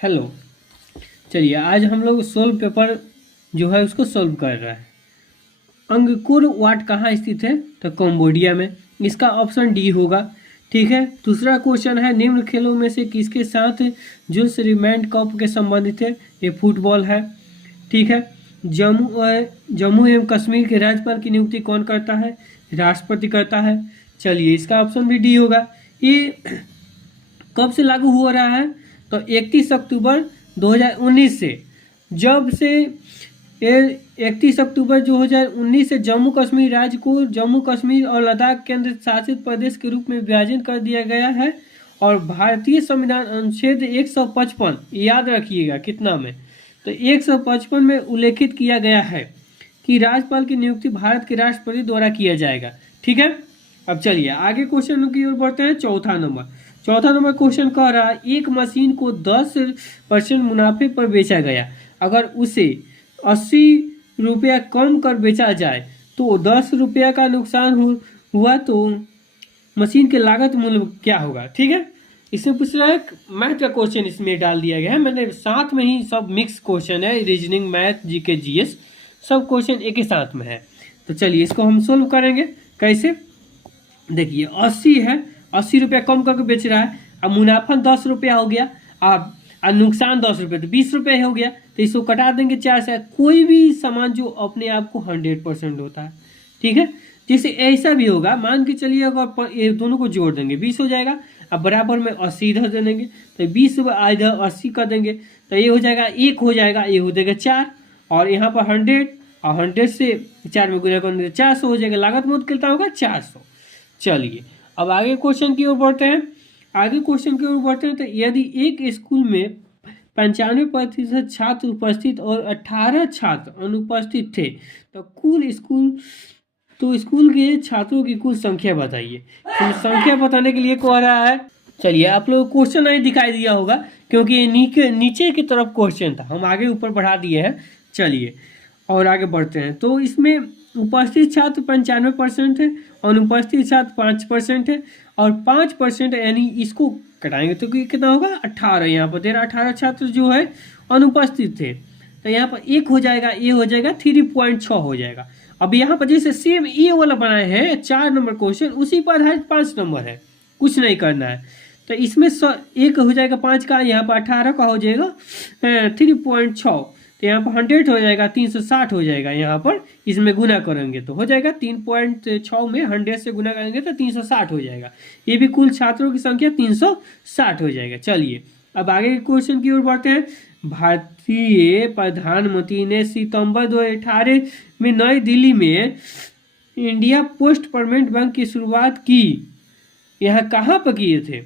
Hello. चलिए आज हम लोग सोल्व पेपर जो है उसको सोल्व कर रहे हैं। अंगकोर वाट कहाँ स्थित है? तो कंबोडिया में। इसका ऑप्शन डी होगा। ठीक है, दूसरा क्वेश्चन है निम्न खेलों में से किसके साथ जुल्स रिमांड कप के संबंधित है? ये फुटबॉल है। ठीक है, जम्मू एवं कश्मीर के राज्यपाल की नियुक्ति कौन करता है? राष्ट्रपति करता है। चलिए इसका ऑप्शन भी डी होगा। ये कब से लागू हो रहा है? तो 31 अक्टूबर 2019 से। जब से 31 अक्टूबर 2019 से जम्मू कश्मीर राज्य को जम्मू कश्मीर और लद्दाख केंद्र शासित प्रदेश के रूप में विभाजन कर दिया गया है। और भारतीय संविधान अनुच्छेद 155 याद रखिएगा कितना में, तो 155 में उल्लेखित किया गया है कि राज्यपाल की नियुक्ति भारत के राष्ट्रपति द्वारा किया जाएगा। ठीक है, अब चलिए आगे क्वेश्चन की ओर बढ़ते हैं। चौथा नंबर क्वेश्चन कह रहा है एक मशीन को 10% मुनाफे पर बेचा गया, अगर उसे 80 रुपया कम कर बेचा जाए तो 10 रुपया का नुकसान हुआ तो मशीन के लागत मूल्य क्या होगा? ठीक है, इसमें पूछ रहा है मैथ का क्वेश्चन इसमें डाल दिया गया है। मैंने साथ में ही सब मिक्स क्वेश्चन है, रीजनिंग, मैथ, जीके, जीएस सब क्वेश्चन एक ही साथ में है। तो चलिए इसको हम सोल्व करेंगे। कैसे? देखिए 80 है, 80 रुपया कम करके बेच रहा है, अब मुनाफा 10 रुपया हो गया, अब नुकसान 10 रुपये, तो 20 रुपये हो गया। तो इसको कटा देंगे 4 से। कोई भी सामान जो अपने आप को 100% होता है, ठीक है, जैसे ऐसा भी होगा, मान के चलिए अगर ये दोनों को जोड़ देंगे 20 हो जाएगा, अब बराबर में 80 इधर दे देंगे, तो 20 इधर 80 कर देंगे, तो ये हो जाएगा 1 हो जाएगा, ये हो जाएगा 4, और यहाँ पर 100 और 100 से 4 में गुणा कर देंगे 400 हो जाएगा। लागत मूल्य कितना होगा? 400। चलिए अब आगे क्वेश्चन की ओर बढ़ते हैं। तो यदि एक स्कूल में 95% छात्र उपस्थित और 18 छात्र अनुपस्थित थे तो स्कूल के छात्रों की कुल संख्या बताइए। तो संख्या बताने के लिए कह रहा है, चलिए आप लोग क्वेश्चन नहीं दिखाई दिया होगा क्योंकि नीचे की तरफ क्वेश्चन था, हम आगे ऊपर बढ़ा दिए हैं। चलिए और आगे बढ़ते हैं। तो इसमें उपस्थित छात्र 95% है, अनुपस्थित छात्र 5% है, और 5% यानी इसको कटाएंगे तो कितना होगा? 18। यहाँ पर 18 छात्र जो है अनुपस्थित थे, तो यहाँ पर 1 हो जाएगा, ये हो जाएगा 3.6 हो जाएगा। अब यहाँ पर जैसे सेम ये वाला बनाए हैं 4 नंबर क्वेश्चन, उसी पर है 5 नंबर है, कुछ नहीं करना है। तो इसमें 1 हो जाएगा 5 का, यहाँ पर 18 का हो जाएगा 3.6, तो यहाँ पर 100 हो जाएगा, 360 हो जाएगा। यहाँ पर इसमें गुना करेंगे तो हो जाएगा 3.6 में 100 से गुना करेंगे तो 360 हो जाएगा। ये भी कुल छात्रों की संख्या 360 हो जाएगा। चलिए अब आगे के क्वेश्चन की ओर बढ़ते हैं। भारतीय प्रधानमंत्री ने सितंबर 2018 में नई दिल्ली में इंडिया पोस्ट पेमेंट बैंक की शुरुआत की। यहाँ कहाँ पर किए थे?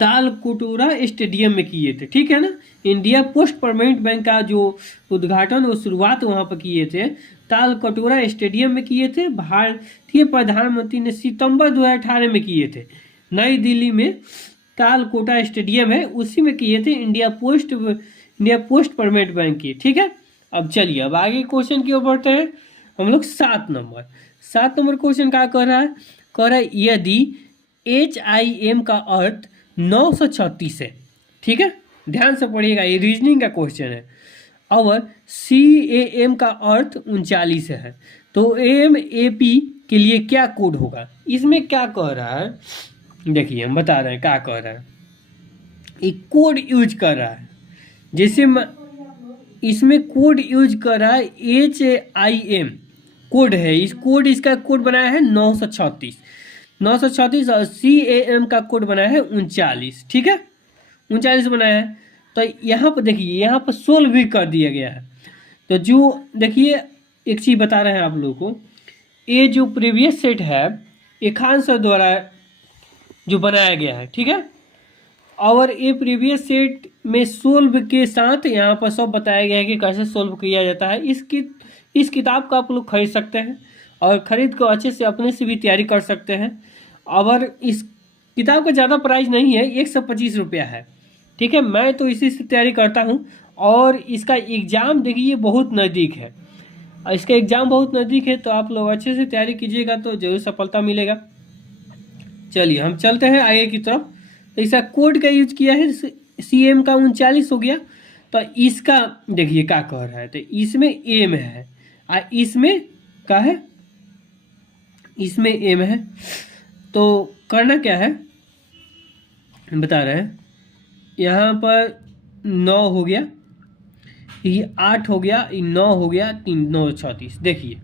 तालकोटोरा स्टेडियम में किए थे। ठीक है ना, इंडिया पोस्ट पेमेंट बैंक का जो उद्घाटन और शुरुआत वहां पर किए थे, तालकटोरा स्टेडियम में किए थे। भारतीय प्रधानमंत्री ने सितंबर 2018 में किए थे, नई दिल्ली में तालकोटा स्टेडियम है उसी में किए थे, इंडिया पोस्ट पेमेंट बैंक की। ठीक है, अब चलिए अब आगे क्वेश्चन की ओर बढ़ते हैं हम लोग। 7 नंबर क्वेश्चन क्या कर रहा है यदि HIM का अर्थ 936 है, ठीक है, ध्यान से पढ़िएगा, ये रीजनिंग का क्वेश्चन है, और CAM का अर्थ 39 है, तो AMAP के लिए क्या कोड होगा? इसमें क्या कह रहा है, देखिए हम बता रहे हैं क्या कह रहा है। एक कोड यूज कर रहा है, जैसे इसमें कोड यूज कर रहा है HIM कोड है, इसका कोड बनाया है 936 और CAM का कोड बनाया है 39। ठीक है, 39 बनाया है। तो यहाँ पर देखिए, यहाँ पर सोल्व भी कर दिया गया है। तो जो देखिए एक चीज़ बता रहे हैं आप लोगों को, ये जो प्रीवियस सेट है ये खान सर द्वारा जो बनाया गया है, ठीक है, और ये प्रीवियस सेट में सोल्व के साथ यहाँ पर सब बताया गया है कि कैसे सोल्व किया जाता है। इस किताब को आप लोग खरीद सकते हैं और ख़रीद को अच्छे से अपने से भी तैयारी कर सकते हैं। और इस किताब का ज़्यादा प्राइस नहीं है, 125 रुपया है। ठीक है, मैं तो इसी से तैयारी करता हूँ, और इसका एग्ज़ाम देखिए बहुत नज़दीक है, इसका एग्ज़ाम बहुत नज़दीक है, तो आप लोग अच्छे से तैयारी कीजिएगा तो जरूर सफलता मिलेगा। चलिए हम चलते हैं आगे की तरफ। तो इसका कोड का यूज किया है CM का 39 हो गया। तो इसका देखिए क्या कह रहा है, तो इसमें एम है और इसमें क्या है, इसमें एम है। तो करना क्या है बता रहे हैं, यहाँ पर 9 हो गया, ये 8 हो गया, ये 9 हो गया, 3 9 36। देखिए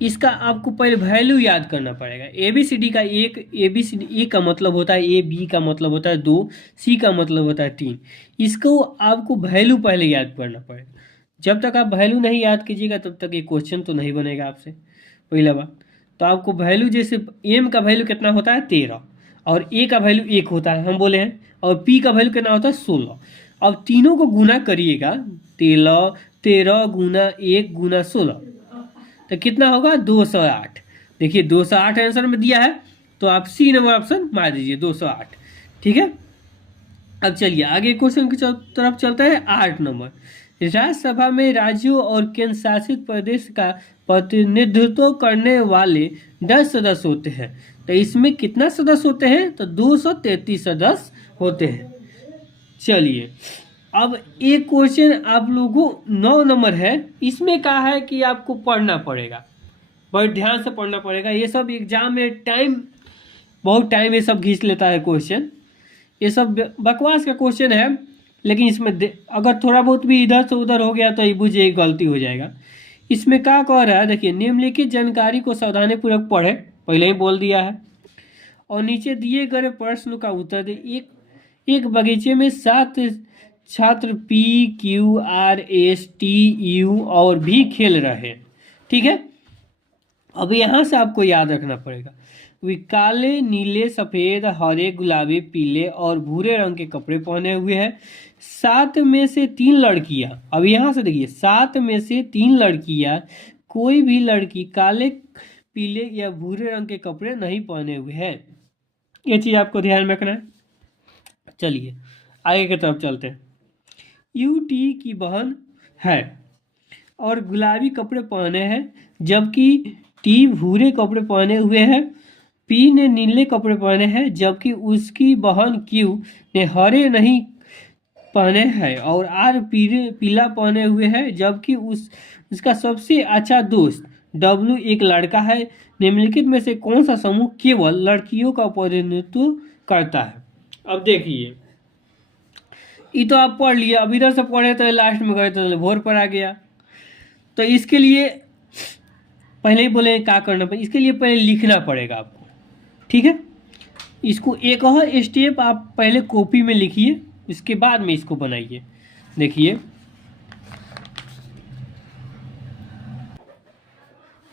इसका आपको पहले वैल्यू याद करना पड़ेगा। ABCD का एक, ABCD ए का मतलब होता है A, B का मतलब होता है 2, C का मतलब होता है 3। इसको आपको वैल्यू पहले याद करना पड़ेगा। जब तक आप वैल्यू नहीं याद कीजिएगा तब तक ये क्वेश्चन तो नहीं बनेगा आपसे, पहला बात। तो आपको वैल्यू, जैसे एम का वैल्यू कितना होता है 13, और ए का वैल्यू 1 होता है हम बोले हैं, और पी का वैल्यू कितना होता है 16। अब तीनों को गुना करिएगा, 13 गुना 1 गुना 16, तो कितना होगा 208। देखिए 208 आंसर में दिया है, तो आप सी नंबर ऑप्शन मार दीजिए 208। ठीक है, अब चलिए आगे क्वेश्चन की तरफ चलते हैं। 8 नंबर, राज्यसभा में राज्यों और केंद्र शासित प्रदेश का प्रतिनिधित्व करने वाले 10 सदस्य होते हैं। तो इसमें कितना सदस्य होते हैं, तो 233 सदस्य होते हैं। चलिए अब एक क्वेश्चन आप लोगों को 9 नंबर है, इसमें कहा है कि आपको पढ़ना पड़ेगा, बहुत ध्यान से पढ़ना पड़ेगा। ये सब एग्जाम में बहुत टाइम ये सब खींच लेता है क्वेश्चन, ये सब बकवास का क्वेश्चन है, लेकिन इसमें अगर थोड़ा बहुत भी इधर से उधर हो गया तो ये बुझिए गलती हो जाएगा। इसमें क्या कह रहा है, देखिए निम्नलिखित जानकारी को सावधानीपूर्वक पढ़े, पहले ही बोल दिया है, और नीचे दिए गए प्रश्न का उत्तर दे। एक बगीचे में 7 छात्र PQRSTU और भी खेल रहे हैं। ठीक है, अब यहाँ से आपको याद रखना पड़ेगा, वे काले, नीले, सफ़ेद, हरे, गुलाबी, पीले और भूरे रंग के कपड़े पहने हुए हैं। 7 में से 3 लड़कियां, अब यहाँ से देखिए 7 में से 3 लड़कियां, कोई भी लड़की काले, पीले या भूरे रंग के कपड़े नहीं पहने हुए हैं। ये चीज़ आपको ध्यान में रखना है। चलिए आगे की तरफ चलते हैं। UT की बहन है और गुलाबी कपड़े पहने हैं, जबकि T भूरे कपड़े पहने हुए हैं। P ने नीले कपड़े पहने हैं, जबकि उसकी बहन Q ने हरे नहीं पहने हैं, और R पीला पहने हुए हैं, जबकि उसका सबसे अच्छा दोस्त W एक लड़का है। निम्नलिखित में से कौन सा समूह केवल लड़कियों का प्रतिनिधित्व करता है। अब देखिए ये तो आप पढ़ लिए, अब इधर से पढ़े तो लास्ट में गए तो भोर पर आ गया। तो इसके लिए पहले ही बोले क्या करना पड़ेगा, इसके लिए पहले लिखना पड़ेगा आपको। ठीक है, इसको एक और स्टेप आप पहले कॉपी में लिखिए, इसके बाद में इसको बनाइए। देखिए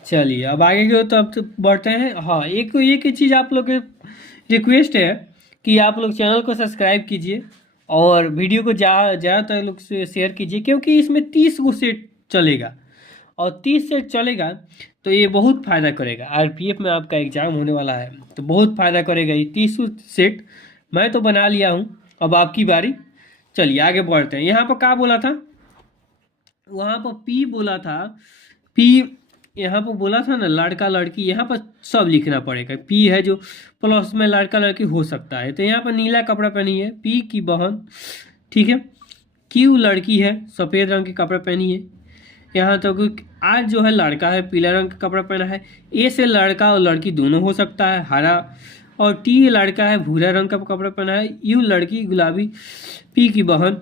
चलिए अब आगे की तो अब तो बढ़ते हैं। हाँ, एक चीज़ आप लोग के रिक्वेस्ट है कि आप लोग चैनल को सब्सक्राइब कीजिए और वीडियो को ज़्यादातर लोग से शेयर कीजिए, क्योंकि इसमें 30 को सेट चलेगा, और 30 सेट चलेगा तो ये बहुत फ़ायदा करेगा। RPF में आपका एग्ज़ाम होने वाला है तो बहुत फ़ायदा करेगा ये 30 सेट। मैं तो बना लिया हूँ, अब आपकी बारी। चलिए आगे बढ़ते हैं। यहाँ पर क्या बोला था, वहाँ पर P बोला था, P यहाँ पर बोला था ना लड़का लड़की, यहाँ पर सब लिखना पड़ेगा। P है जो प्लस में लड़का लड़की हो सकता है, तो यहाँ पर नीला कपड़ा पहनी है P की बहन। ठीक है, Q लड़की है, सफ़ेद रंग के कपड़े पहनी है। यहाँ तो R जो है लड़का है, पीला रंग का कपड़ा पहना है। A से लड़का और लड़की दोनों हो सकता है, हरा, और T लड़का है, भूरा रंग का कपड़ा पहना है। U लड़की, गुलाबी, P की बहन।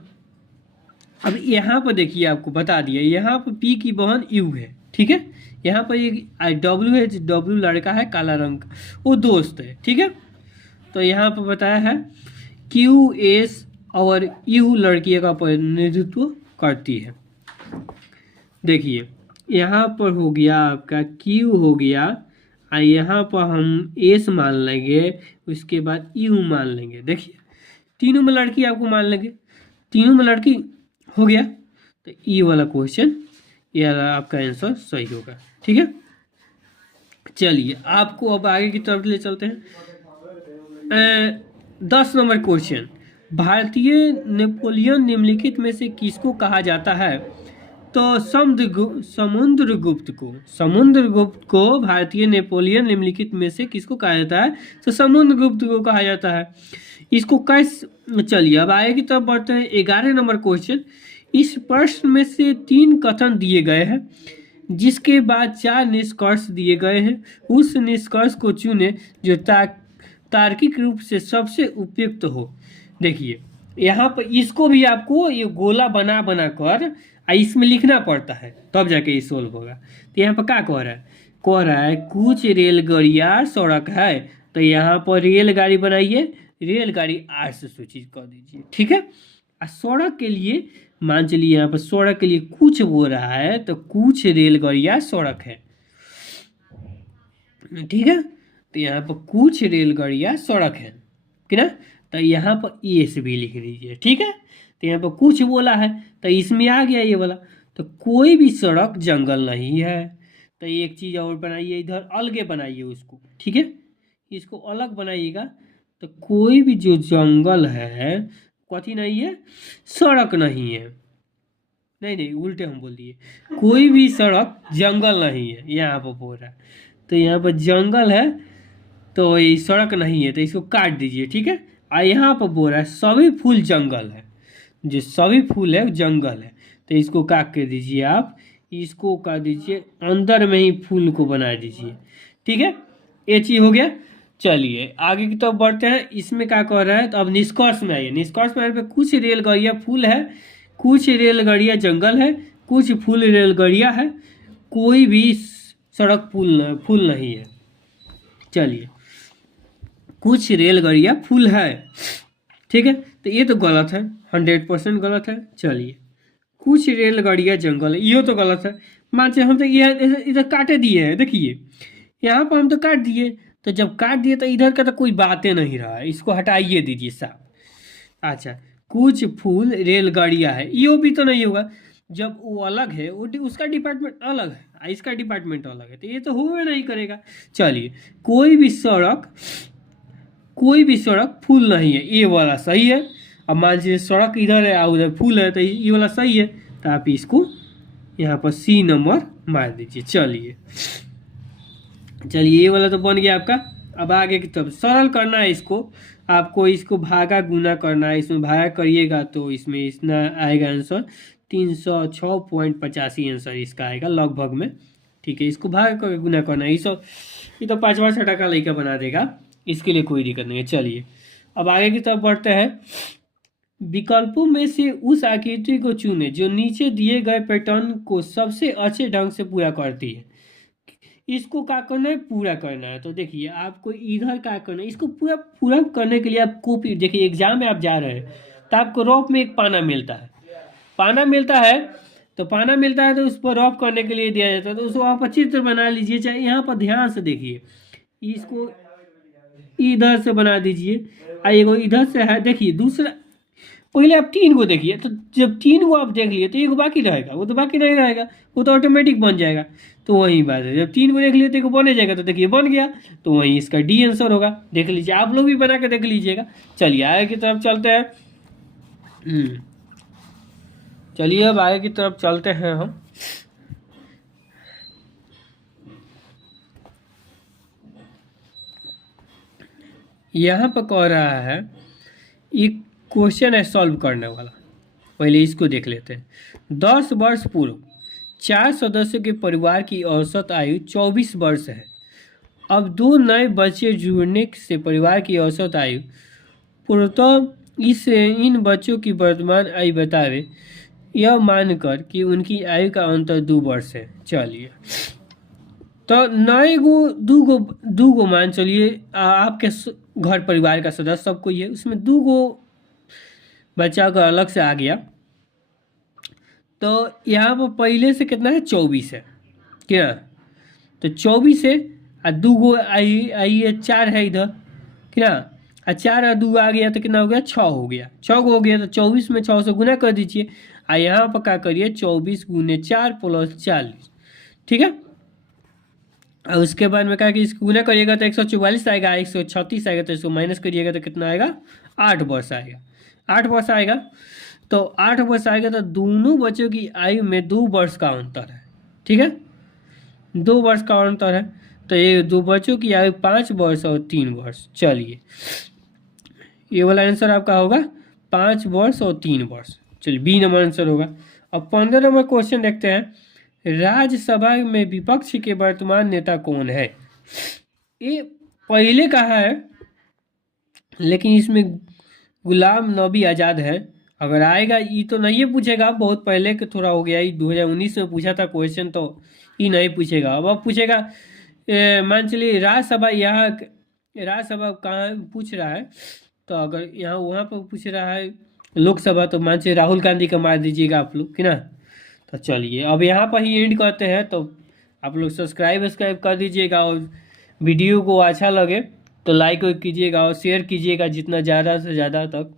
अब यहाँ पर देखिए आपको बता दिया, यहाँ पर P की बहन U है। ठीक है, यहाँ पर एक W है, W लड़का है, काला रंग का, वो दोस्त है। ठीक है, तो यहाँ पर बताया है QS और U लड़की का प्रतिनिधित्व करती है। देखिए यहाँ पर हो गया आपका Q हो गया, और यहाँ पर हम S मान लेंगे, उसके बाद U मान लेंगे। देखिए तीनों में लड़की आपको मान लेंगे, तीनों में लड़की हो गया, तो E वाला क्वेश्चन यह आपका आंसर सही होगा। ठीक है, चलिए आपको अब आगे की तरफ ले चलते हैं। 10 नंबर क्वेश्चन, भारतीय नेपोलियन निम्नलिखित में से किसको कहा जाता है। तो समुद्रगुप्त को भारतीय नेपोलियन निम्नलिखित में से किसको कहा जाता है, तो समुद्रगुप्त को कहा जाता है। इसको कैसे, चलिए अब आगे की तरफ बढ़ते हैं। 11 नंबर क्वेश्चन। इस प्रश्न में से 3 कथन दिए गए हैं जिसके बाद 4 निष्कर्ष दिए गए हैं। उस निष्कर्ष को चुने जो तार्किक रूप से सबसे उपयुक्त हो। देखिए यहाँ पर इसको भी आपको ये गोला बना बना कर इसमें लिखना पड़ता है तब जाके ये सोल्व होगा। तो यहाँ पर क्या कह रहा है कुछ रेलगाड़ियाँ सड़क है, तो यहाँ पर रेलगाड़ी बनाइए, रेलगाड़ी आर से सूचित कर दीजिए, ठीक है। और सड़क के लिए मान चलिए यहाँ पर सड़क के लिए कुछ बोल रहा है तो कुछ रेलगाड़ियाँ सड़क है, ठीक है। तो यहाँ पर कुछ रेलगाड़ियाँ सड़क है कि ना, तो यहाँ पर ए से भी लिख दीजिए, ठीक है। तो यहाँ पर कुछ बोला है तो इसमें आ गया ये वाला। तो कोई भी सड़क जंगल नहीं है, तो एक चीज़ और बनाइए, इधर अलगे बनाइए उसको, ठीक है। इसको अलग बनाइएगा। तो कोई भी जो जंगल है कथी नहीं है, सड़क नहीं है, नहीं उल्टे हम बोल दिए, कोई भी सड़क जंगल नहीं है यहाँ पर बोल रहा है। तो यहाँ पर जंगल है तो ये सड़क नहीं है, तो इसको काट दीजिए, ठीक है। और यहाँ पर बोल रहा है सभी फूल जंगल है, जो सभी फूल है जंगल है, तो इसको काट के दीजिए आप, इसको काट दीजिए, अंदर में ही फूल को बना दीजिए, ठीक है। ये चीज़ हो गया। चलिए आगे की तरफ बढ़ते हैं। इसमें क्या कह रहा है, तो अब निष्कर्ष में आइए। निष्कर्ष में आने पे कुछ रेलगाड़ियाँ फूल है, कुछ रेलगाड़ियाँ जंगल है, कुछ फूल रेलगाड़ियाँ है, कोई भी सड़क फूल नहीं है। चलिए कुछ रेलगाड़ियाँ फूल है, ठीक है, तो ये तो गलत है, 100% गलत है। चलिए कुछ रेलगाड़ियाँ जंगल है, ये तो गलत है। मान हम तो ये इधर काटे दिए हैं, देखिए यहाँ पर हम तो काट दिए, तो जब काट दिए तो इधर का तो कोई बातें नहीं रहा है, इसको हटाइए दीजिए साहब। अच्छा कुछ फूल रेलगाड़ियाँ है, ये भी तो नहीं होगा, जब वो अलग है वो उसका डिपार्टमेंट अलग है, इसका डिपार्टमेंट अलग है, तो ये तो होवे नहीं करेगा। चलिए कोई भी सड़क फूल नहीं है, ये वाला सही है। अब मान लीजिए सड़क इधर है और उधर फूल है, तो ये वाला सही है, तो आप इसको यहाँ पर सी नंबर मार दीजिए। चलिए ये वाला तो बन गया आपका। अब आगे की तरफ सरल करना है इसको, आपको इसको भागा गुना करना है। इसमें भागा करिएगा तो इसमें इतना आएगा आंसर 306.85 आंसर इसका आएगा लगभग में, ठीक है। इसको भागा करके गुना करना है, ये तो 5वां का लड़का बना देगा, इसके लिए कोई दिक्कत नहीं है। चलिए अब आगे की तरफ बढ़ते हैं। विकल्पों में से उस आकृति को चुने जो नीचे दिए गए पैटर्न को सबसे अच्छे ढंग से पूरा करती है। इसको क्या करना है, पूरा करना है। तो देखिए आपको इधर क्या करना है, इसको पूरा करने के लिए आप कॉपी, देखिए एग्जाम में आप जा रहे हैं तो आपको रफ में एक पाना मिलता है, तो पाना मिलता है तो उस पर रफ करने के लिए दिया जाता है, तो उसको आप चित्र बना लीजिए। चाहे यहाँ पर ध्यान से देखिए, इसको इधर से बना दीजिए, एगो इधर से है, देखिए दूसरा, पहले आप 3 को देखिए, तो जब 3 को आप देख लिए तो एगो बाकी रहेगा, वो तो बाकी नहीं रहेगा, वो तो ऑटोमेटिक बन जाएगा। तो वही बात है, जब 3 को देख लिए तो एगो बने जाएगा, तो देखिए बन गया, तो वही इसका डी आंसर होगा। देख लीजिए, आप लोग भी बना के देख लीजिएगा। चलिए आगे की तरफ चलते हैं। चलिए अब आगे की तरफ चलते हैं हम। यहाँ पर कह रहा है एक क्वेश्चन है सॉल्व करने वाला, पहले इसको देख लेते हैं। 10 वर्ष पूर्व 4 सदस्यों के परिवार की औसत आयु 24 वर्ष है। अब 2 नए बच्चे जुड़ने से परिवार की औसत आयु पूर्णतः इन बच्चों की वर्तमान आयु बतावे, यह मानकर कि उनकी आयु का अंतर 2 वर्ष है। चलिए तो नए दू गो मान चलिए आपके घर परिवार का सदस्य सबको ये, उसमें 2 बच्चा का अलग से आ गया, तो यहाँ पर पहले से कितना है 24 है क्या, तो 24 है और 2 आई है 4 है इधर क्या, और 4 और 2 आ गया तो कितना हो गया 6 हो गया, 6 हो गया, तो 24 में 6 से गुना कर दीजिए। और यहाँ पर क्या करिए 24 गुने 4 प्लस 40, ठीक है। और उसके बाद में कहा कि इसको गुना करिएगा तो 144 आएगा, 136 आएगा, तो इसको माइनस करिएगा तो कितना आएगा 8 वर्ष आएगा, 8 वर्ष आएगा। तो 8 वर्ष आएगा तो दोनों बच्चों की आयु में 2 वर्ष का अंतर है, ठीक है, 2 वर्ष का अंतर है। तो ये 2 बच्चों की आयु 5 वर्ष और 3 वर्ष। चलिए ये वाला आंसर आपका होगा 5 वर्ष और 3 वर्ष। चलिए बी नंबर आंसर होगा। अब 15 नंबर क्वेश्चन देखते हैं, राज्यसभा में विपक्ष के वर्तमान नेता कौन है। ये पहले कहा है लेकिन इसमें गुलाम नबी आज़ाद है। अगर आएगा ये तो नहीं पूछेगा, बहुत पहले के थोड़ा हो गया, ये 2019 में पूछा था क्वेश्चन, तो ये नहीं पूछेगा। अब पूछेगा मान चलिए राज्यसभा, यहाँ राज्यसभा कहाँ पूछ रहा है, तो अगर यहाँ वहाँ पर पूछ रहा है लोकसभा, तो मान चलिए राहुल गांधी का मार दीजिएगा आप लोग, कि ना। तो चलिए अब यहाँ पर ही एंड करते हैं। तो आप लोग सब्सक्राइब कर दीजिएगा, और वीडियो को अच्छा लगे तो लाइक कीजिएगा और शेयर कीजिएगा जितना ज़्यादा से ज़्यादा तक।